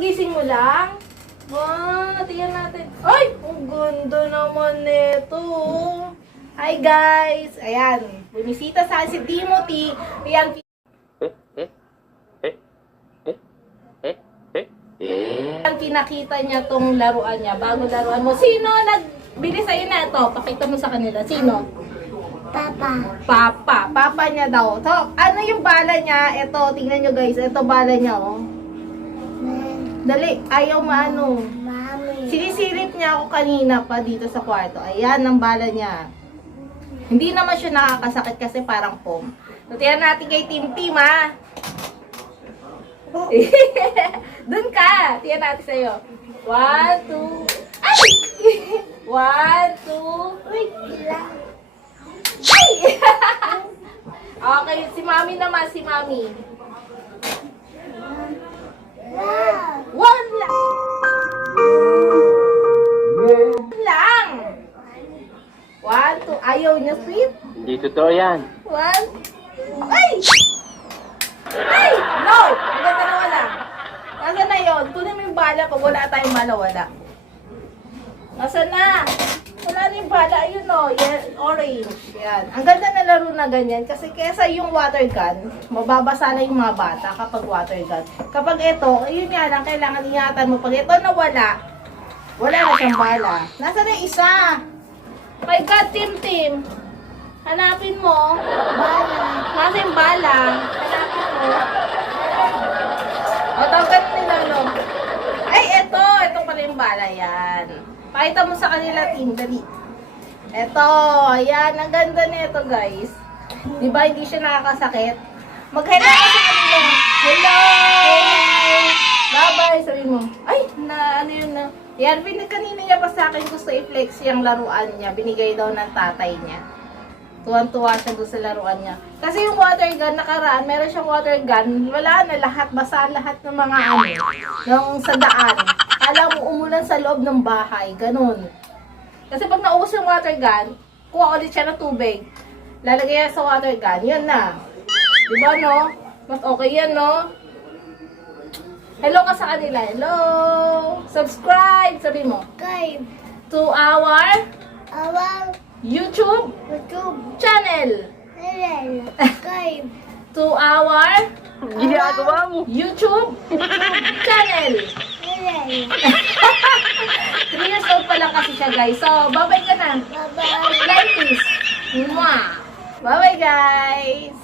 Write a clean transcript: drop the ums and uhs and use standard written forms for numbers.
Kakagising mo lang? Wow, tingnan natin. Ay! Ang ganda naman nito. Hi guys! Ayan, bumisita sa akin si Timothy. Ayan, pinakita niya tong laruan niya. Bago laruan mo. Sino nagbili sa'yo na ito? Pakita mo sa kanila. Sino? Papa. Papa. Papa niya daw. So, ano yung bala niya? Ito, tingnan nyo guys. Ito bala niya, oh. Dali, ayaw maano. Mami. Sinisilip niya ako kanina pa dito sa kwarto. Ayan ang bala niya. Hindi naman siya nakakasakit kasi parang foam. So, tingnan natin kay Tim Tim, ha? Dun ka! Tingnan natin sa'yo. 1, 2... Ay! 1, 2... Wait lang. Ay! Okay, si Mami naman, si Mami. Wow. 1 lang! 1 lang! 1, 2... Ayaw niya, sweet? Hindi totoo yan. 1... Ay! Ay! No! Ang ganda na wala. Nasaan na yun? Kunin mo yung bala. Pag wala tayong bala, wala. Nasaan na? Wala na yung bala. Ayun o. Yan, orange. Yan. Ang ganda na laro na ganyan. Kasi kesa yung water gun, mababasa na yung mga bata kapag water gun. Kapag ito, yun nga lang, kailangan ingatan mo. Pag ito nawala, wala na siyang bala. Nasaan na yung isa? My God, Tim Tim. Hanapin mo. Bala. Nasa yung bala. Hanapin mo. O, tawag nila, no? Ay, eto. Ito pala yung bala. Yan. Pakita mo sa kanila, team. Dali. Eto. Ayan. Ang ganda nito, guys. Diba, hindi siya nakakasakit? Mag-hello ka sa kanila. Hello! Bye-bye. Sabi mo. Ay, ano yun na. Yan, kanina niya pa sa akin gusto i-flex yung laruan niya. Binigay daw ng tatay niya. Tuwan-tuwa siya doon sa laruan niya. Kasi yung water gun, nakaraan, meron siyang water gun, wala na lahat, basa lahat ng mga yung sa daan. Alam mo, umulan sa loob ng bahay, ganun. Kasi pag naubos yung water gun, kuha ulit siya ng tubig. Lalagay yan sa water gun, yun na. Diba, no? Mas okay yan, no? Hello ka sa kanila. Hello! Subscribe! Sabi mo. Kay. To our Awang. YouTube YouTube. channel. Hello. Kay. To our Ginagawa mo. YouTube channel. Hello. 3 years old pa lang kasi siya, guys. So, bye-bye ka na. Bye-bye. Like this. Mwah! Bye-bye, guys.